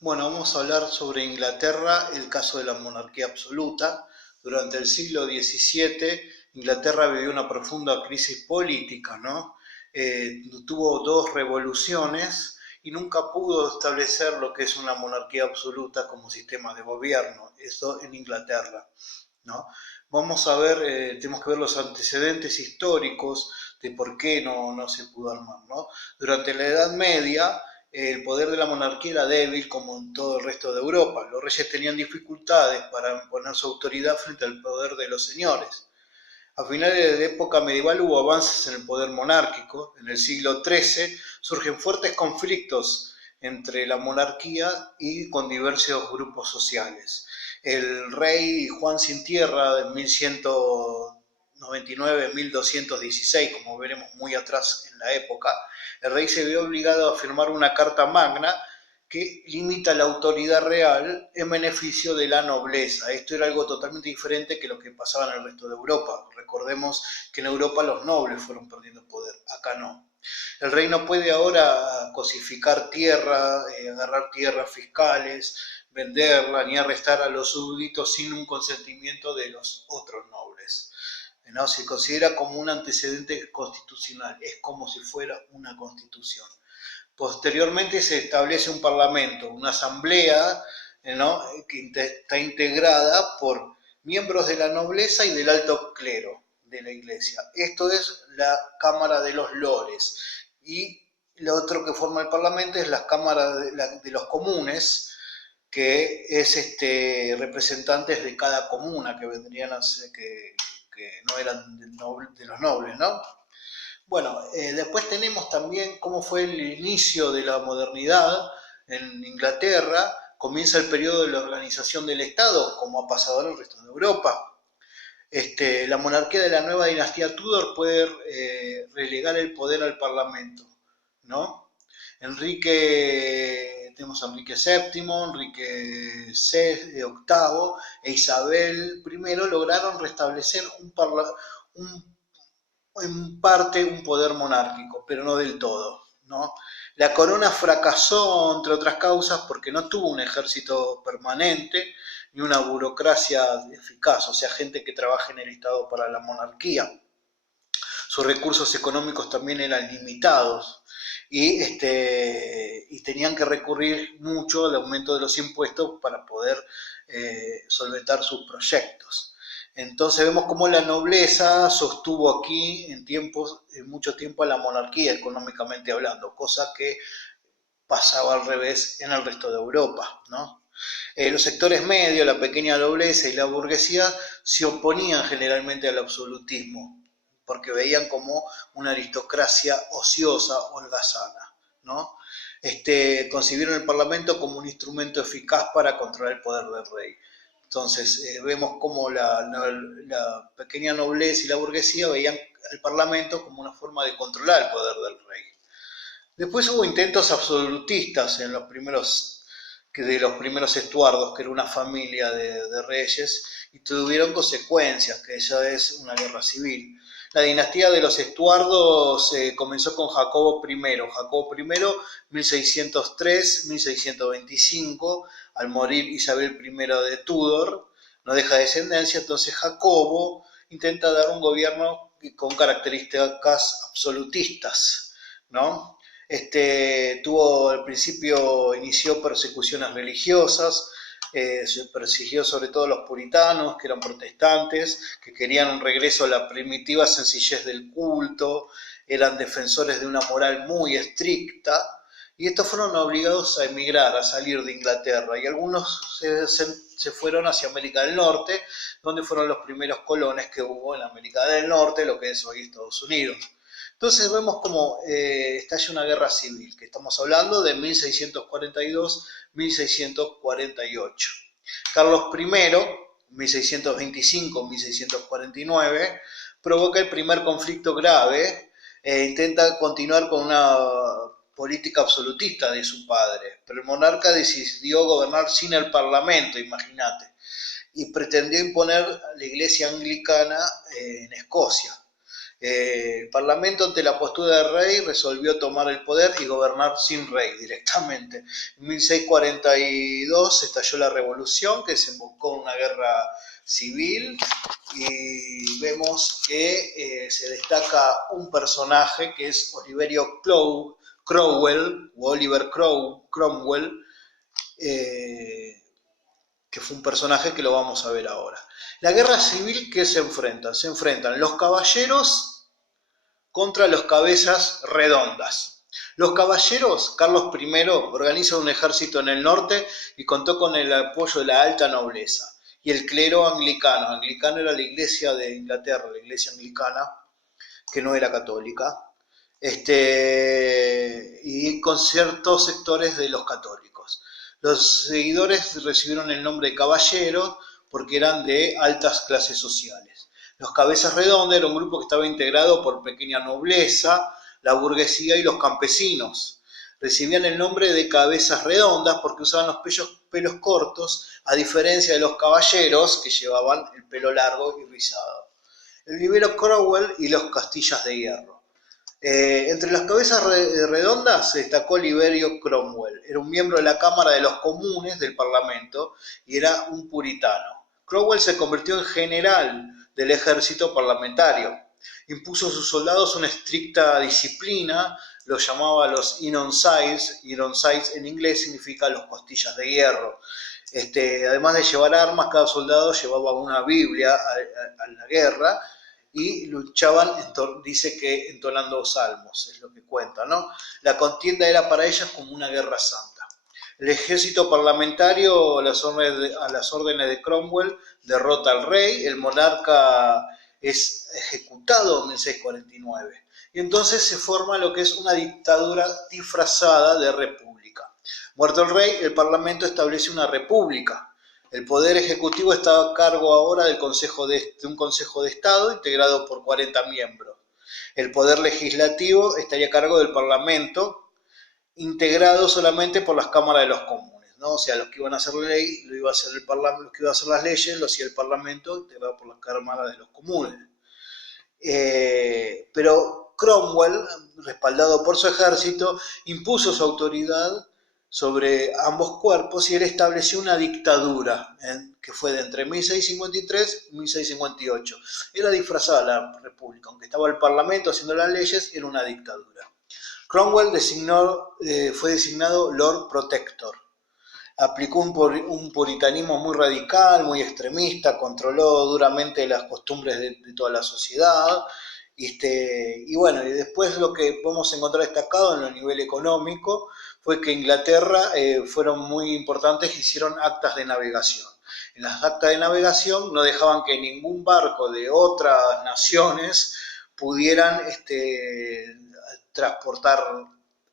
Bueno, vamos a hablar sobre Inglaterra, el caso de la monarquía absoluta. Durante el siglo XVII, Inglaterra vivió una profunda crisis política, ¿no? Tuvo dos revoluciones y nunca pudo establecer lo que es una monarquía absoluta como sistema de gobierno. Eso en Inglaterra, ¿no? Vamos a ver, tenemos que ver los antecedentes históricos de por qué no se pudo armar, ¿no? Durante la Edad Media, el poder de la monarquía era débil como en todo el resto de Europa. Los reyes tenían dificultades para imponer su autoridad frente al poder de los señores. A finales de la época medieval hubo avances en el poder monárquico. En el siglo XIII surgen fuertes conflictos entre la monarquía y con diversos grupos sociales. El rey Juan Sin Tierra de 1199-1216, como veremos muy atrás en la época, el rey se vio obligado a firmar una carta magna que limita la autoridad real en beneficio de la nobleza. Esto era algo totalmente diferente que lo que pasaba en el resto de Europa. Recordemos que en Europa los nobles fueron perdiendo poder, acá no. El rey no puede ahora cosificar tierra, agarrar tierras fiscales, venderla, ni arrestar a los súbditos sin un consentimiento de los otros nobles. ¿No? Se considera como un antecedente constitucional, es como si fuera una constitución. Posteriormente se establece un parlamento, una asamblea, ¿no? Que está integrada por miembros de la nobleza y del alto clero de la iglesia. Esto es la Cámara de los Lores. Y lo otro que forma el parlamento es la Cámara de los Comunes, que es representantes de cada comuna que vendrían a ser, que no eran de los nobles, ¿no? Bueno, después tenemos también cómo fue el inicio de la modernidad en Inglaterra. Comienza el periodo de la organización del Estado, como ha pasado en el resto de Europa. La monarquía de la nueva dinastía Tudor puede relegar el poder al Parlamento, ¿no? Tenemos a Enrique VII, Enrique VIII e Isabel I lograron restablecer en parte un poder monárquico, pero no del todo, ¿no? La corona fracasó, entre otras causas, porque no tuvo un ejército permanente ni una burocracia eficaz, o sea, gente que trabaje en el Estado para la monarquía. Sus recursos económicos también eran limitados y tenían que recurrir mucho al aumento de los impuestos para poder solventar sus proyectos. Entonces vemos cómo la nobleza sostuvo aquí en mucho tiempo a la monarquía económicamente hablando, cosa que pasaba al revés en el resto de Europa, ¿no? Los sectores medios, la pequeña nobleza y la burguesía se oponían generalmente al absolutismo, porque veían como una aristocracia ociosa, holgazana, ¿no? Concibieron el Parlamento como un instrumento eficaz para controlar el poder del rey. Entonces vemos cómo la pequeña nobleza y la burguesía veían al Parlamento como una forma de controlar el poder del rey. Después hubo intentos absolutistas de los primeros Estuardos, que era una familia de reyes, y tuvieron consecuencias, que esa es una guerra civil. La dinastía de los Estuardos comenzó con Jacobo I. Jacobo I, 1603-1625, al morir Isabel I de Tudor, no deja descendencia, entonces Jacobo intenta dar un gobierno con características absolutistas, ¿no? Al principio inició persecuciones religiosas, se persiguió sobre todo a los puritanos, que eran protestantes, que querían un regreso a la primitiva sencillez del culto, eran defensores de una moral muy estricta, y estos fueron obligados a emigrar, a salir de Inglaterra, y algunos se fueron hacia América del Norte, donde fueron los primeros colones que hubo en América del Norte, lo que es hoy Estados Unidos. Entonces vemos cómo estalla una guerra civil, que estamos hablando de 1642-1648. Carlos I, 1625-1649, provoca el primer conflicto grave e intenta continuar con una política absolutista de su padre, pero el monarca decidió gobernar sin el parlamento, imagínate, y pretendió imponer la iglesia anglicana en Escocia. El Parlamento, ante la postura del rey, resolvió tomar el poder y gobernar sin rey directamente. En 1642 estalló la revolución, que desembocó en una guerra civil, y vemos que se destaca un personaje que es Cromwell, o Oliver Cromwell, que fue un personaje que lo vamos a ver ahora. La guerra civil, ¿qué se enfrentan? Se enfrentan los caballeros contra los cabezas redondas. Los caballeros, Carlos I organiza un ejército en el norte y contó con el apoyo de la alta nobleza. Y el clero anglicano. Anglicano era la iglesia de Inglaterra, la iglesia anglicana, que no era católica. Y con ciertos sectores de los católicos. Los seguidores recibieron el nombre de caballeros porque eran de altas clases sociales. Los cabezas redondas era un grupo que estaba integrado por pequeña nobleza, la burguesía y los campesinos. Recibían el nombre de cabezas redondas porque usaban los pelos cortos, a diferencia de los caballeros que llevaban el pelo largo y rizado. El libero Cromwell y los castillas de hierro. Entre las cabezas redondas se destacó Liberio Cromwell. Era un miembro de la Cámara de los Comunes del Parlamento y era un puritano. Cromwell se convirtió en general del ejército parlamentario. Impuso a sus soldados una estricta disciplina, los llamaba los Ironsides. Ironsides en inglés significa los costillas de hierro. Además de llevar armas, cada soldado llevaba una Biblia a la guerra, y luchaban, dice que entonando salmos, es lo que cuenta, ¿no? La contienda era para ellas como una guerra santa. El ejército parlamentario, a las órdenes de Cromwell, derrota al rey, el monarca es ejecutado en 1649. Y entonces se forma lo que es una dictadura disfrazada de república. Muerto el rey, el parlamento establece una república. El poder ejecutivo está a cargo ahora de un Consejo de Estado integrado por 40 miembros. El poder legislativo estaría a cargo del Parlamento, integrado solamente por las cámaras de los comunes, ¿no? O sea, los que iban a hacer la ley, lo iba a hacer el Parlamento, los que iban a hacer las leyes, lo hacía el Parlamento, integrado por las cámaras de los comunes. Pero Cromwell, respaldado por su ejército, impuso su autoridad sobre ambos cuerpos y él estableció una dictadura que fue de entre 1653 y 1658. Era disfrazada la república, aunque estaba el parlamento haciendo las leyes, era una dictadura. Cromwell fue designado Lord Protector. Aplicó un puritanismo muy radical, muy extremista, controló duramente las costumbres de toda la sociedad. Y bueno, y después lo que podemos encontrar destacado en el nivel económico fue que Inglaterra fueron muy importantes y hicieron actas de navegación. En las actas de navegación no dejaban que ningún barco de otras naciones pudieran transportar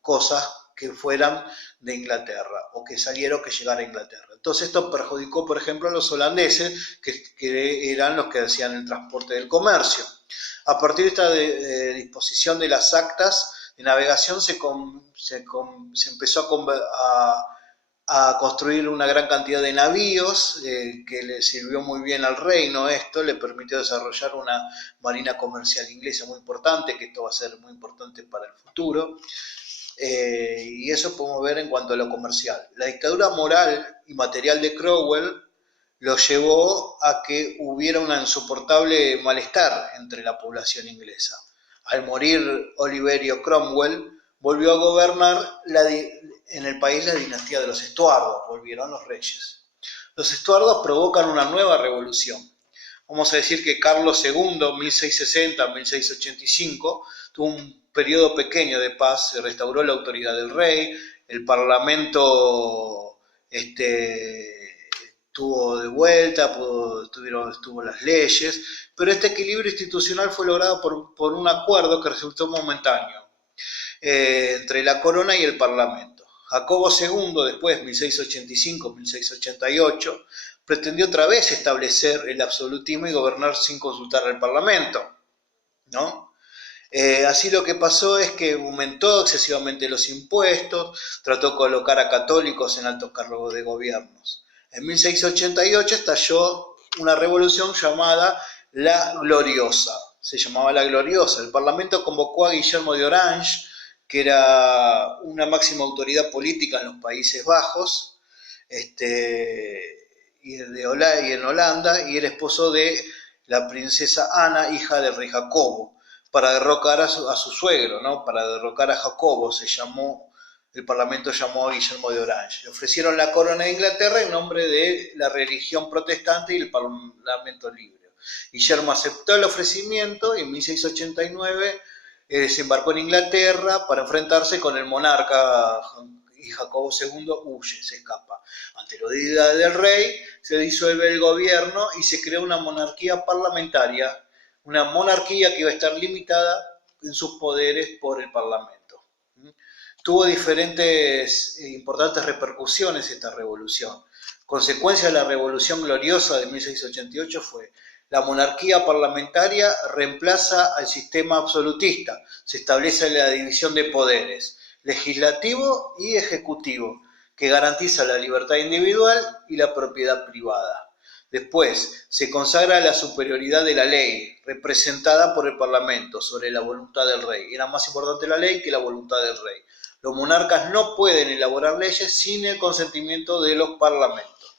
cosas que fueran de Inglaterra o que llegara a Inglaterra. Entonces esto perjudicó, por ejemplo, a los holandeses, que eran los que hacían el transporte del comercio. A partir de esta disposición de las actas de navegación se empezó a construir una gran cantidad de navíos, que le sirvió muy bien al reino. Esto le permitió desarrollar una marina comercial inglesa muy importante, que esto va a ser muy importante para el futuro. Y eso podemos ver en cuanto a lo comercial. La dictadura moral y material de Cromwell lo llevó a que hubiera un insoportable malestar entre la población inglesa. Al morir Oliverio Cromwell, volvió a gobernar en el país la dinastía de los Estuardos, volvieron los reyes. Los Estuardos provocan una nueva revolución. Vamos a decir que Carlos II, 1660-1685, tuvo un periodo pequeño de paz, se restauró la autoridad del rey, el parlamento estuvo de vuelta, estuvo las leyes, pero este equilibrio institucional fue logrado por un acuerdo que resultó momentáneo entre la corona y el parlamento. Jacobo II, después, 1685-1688, pretendió otra vez establecer el absolutismo y gobernar sin consultar al parlamento, ¿no? Así lo que pasó es que aumentó excesivamente los impuestos, trató de colocar a católicos en altos cargos de gobiernos. En 1688 estalló una revolución llamada la Gloriosa. se llamaba La Gloriosa. El Parlamento convocó a Guillermo de Orange, que era una máxima autoridad política en los Países Bajos, y en Holanda, y era esposo de la princesa Ana, hija del rey Jacobo, para derrocar a su suegro, ¿no? Para derrocar a Jacobo el Parlamento llamó a Guillermo de Orange. Le ofrecieron la corona de Inglaterra en nombre de la religión protestante y el Parlamento libre. Guillermo aceptó el ofrecimiento y en 1689 desembarcó en Inglaterra para enfrentarse con el monarca, y Jacobo II huye, se escapa. Ante la huida del rey, se disuelve el gobierno y se crea una monarquía parlamentaria, una monarquía que iba a estar limitada en sus poderes por el Parlamento. Tuvo diferentes importantes repercusiones esta revolución. Consecuencia de la Revolución Gloriosa de 1688 fue: la monarquía parlamentaria reemplaza al sistema absolutista, se establece la división de poderes, legislativo y ejecutivo, que garantiza la libertad individual y la propiedad privada. Después, se consagra la superioridad de la ley, representada por el Parlamento, sobre la voluntad del rey. Era más importante la ley que la voluntad del rey. Los monarcas no pueden elaborar leyes sin el consentimiento de los parlamentos.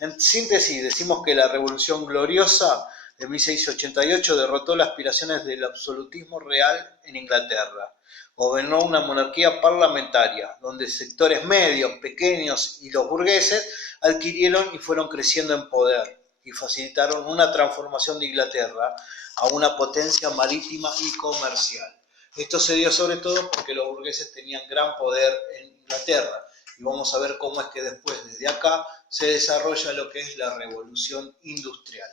En síntesis, decimos que la Revolución Gloriosa de 1688 derrotó las aspiraciones del absolutismo real en Inglaterra. Gobernó una monarquía parlamentaria, donde sectores medios, pequeños y los burgueses adquirieron y fueron creciendo en poder y facilitaron una transformación de Inglaterra a una potencia marítima y comercial. Esto se dio sobre todo porque los burgueses tenían gran poder en Inglaterra, y vamos a ver cómo es que después, desde acá, se desarrolla lo que es la revolución industrial.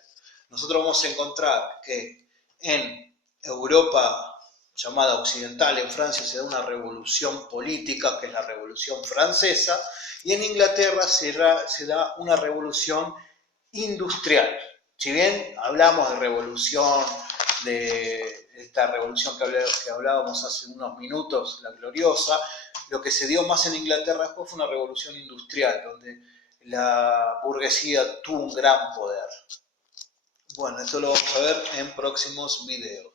Nosotros vamos a encontrar que en Europa llamada occidental, en Francia se da una revolución política, que es la Revolución Francesa, y en Inglaterra se da una revolución industrial. Si bien hablamos de revolución, de esta revolución que hablábamos hace unos minutos, la gloriosa, lo que se dio más en Inglaterra después fue una revolución industrial, donde la burguesía tuvo un gran poder. Bueno, esto lo vamos a ver en próximos videos.